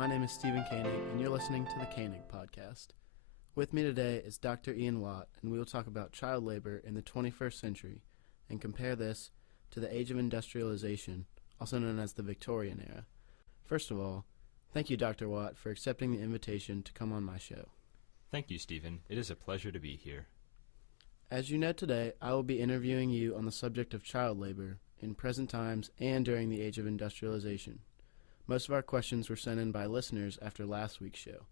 my name is Stephen Koenig, and you're listening to the Koenig Podcast. With me today is Dr. Ian Watt, and we will talk about child labor in the 21st century and compare this to the age of industrialization, also known as the Victorian era. First of all, thank you, Dr. Watt, for accepting the invitation to come on my show. Thank you, Stephen. It is a pleasure to be here. As you know, today I will be interviewing you on the subject of child labor in present times and during the age of industrialization. Most of our questions were sent in by listeners after last week's show.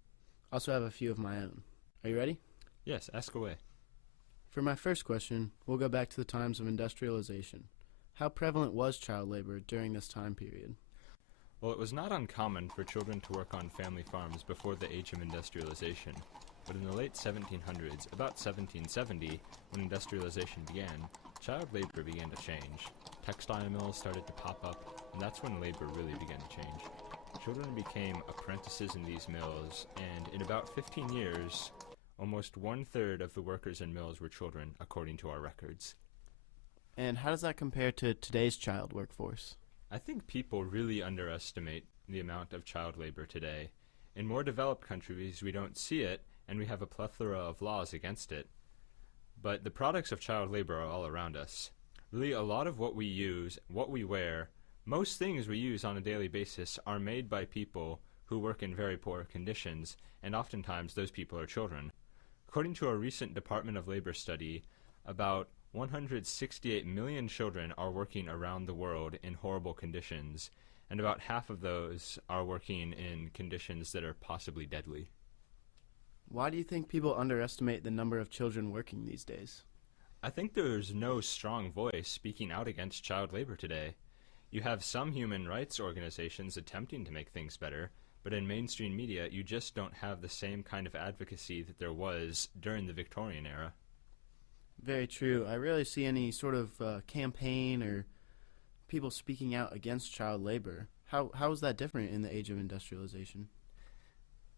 I also have a few of my own. Are you ready? Yes, ask away. For my first question, we'll go back to the times of industrialization. How prevalent was child labor during this time period? Well, it was not uncommon for children to work on family farms before the age of industrialization, but in the late 1700s, about 1770, when industrialization began, child labor began to change. Textile mills started to pop up, and that's when labor really began to change. Children became apprentices in these mills, and in about 15 years, almost one-third of the workers in mills were children, according to our records. And how does that compare to today's child workforce? I think people really underestimate the amount of child labor today. In more developed countries, we don't see it, and we have a plethora of laws against it. But the products of child labor are all around us. Really, a lot of what we use, what we wear, most things we use on a daily basis are made by people who work in very poor conditions, and oftentimes those people are children. According to a recent Department of Labor study, about 168 million children are working around the world in horrible conditions, and about half of those are working in conditions that are possibly deadly. Why do you think people underestimate the number of children working these days? I think there's no strong voice speaking out against child labor today. You have some human rights organizations attempting to make things better, but in mainstream media you just don't have the same kind of advocacy that there was during the Victorian era. Very true. I rarely see any sort of campaign or people speaking out against child labor. How is that different in the age of industrialization?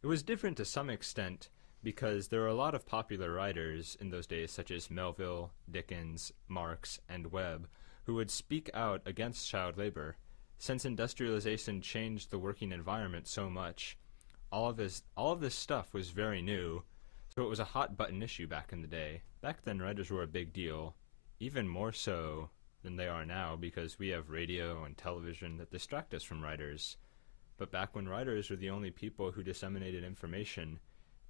It was different to some extent because there were a lot of popular writers in those days, such as Melville, Dickens, Marx, and Webb, who would speak out against child labor. Since industrialization changed the working environment so much, all of this stuff was very new, so it was a hot-button issue back in the day. Back then, writers were a big deal, even more so than they are now because we have radio and television that distract us from writers. But back when writers were the only people who disseminated information,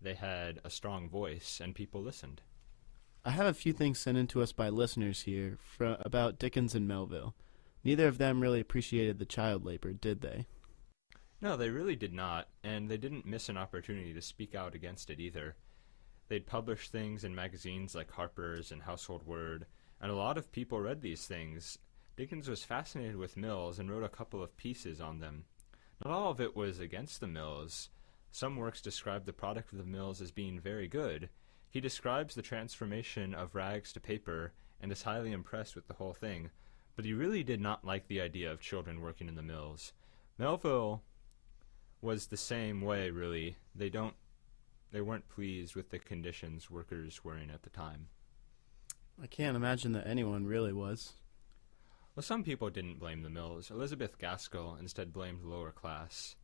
they had a strong voice and people listened. I have a few things sent in to us by listeners here about Dickens and Melville. Neither of them really appreciated the child labor, did they? No, they really did not, and they didn't miss an opportunity to speak out against it either. They'd publish things in magazines like Harper's and Household Word, and a lot of people read these things. Dickens was fascinated with mills and wrote a couple of pieces on them. Not all of it was against the mills. Some works describe the product of the mills as being very good. He describes the transformation of rags to paper and is highly impressed with the whole thing, but he really did not like the idea of children working in the mills. Melville was the same way, really. They weren't pleased with the conditions workers were in at the time. I can't imagine that anyone really was. Well, some people didn't blame the mills. Elizabeth Gaskell instead blamed the lower class,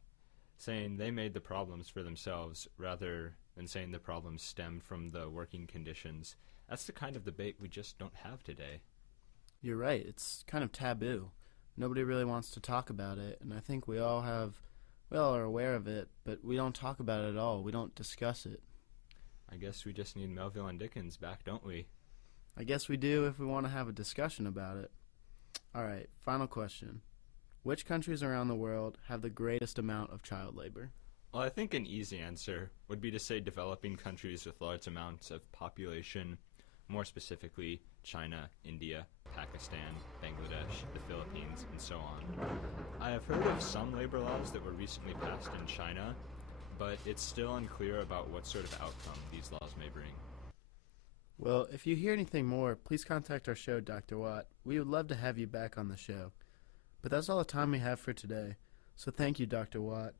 saying they made the problems for themselves rather than saying the problems stemmed from the working conditions. That's the kind of debate we just don't have today. You're right. It's kind of taboo. Nobody really wants to talk about it, and I think we all are aware of it, but we don't talk about it at all. We don't discuss it. I guess we just need Melville and Dickens back, don't we? I guess we do if we want to have a discussion about it. All right, final question. Which countries around the world have the greatest amount of child labor? Well, I think an easy answer would be to say developing countries with large amounts of population, more specifically China, India, Pakistan, Bangladesh, the Philippines, and so on. I have heard of some labor laws that were recently passed in China, but it's still unclear about what sort of outcome these laws may bring. Well, if you hear anything more, please contact our show, Dr. Watt. We would love to have you back on the show. But that's all the time we have for today, so thank you, Dr. Watt.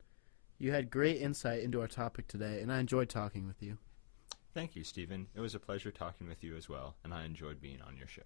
You had great insight into our topic today, and I enjoyed talking with you. Thank you, Stephen. It was a pleasure talking with you as well, and I enjoyed being on your show.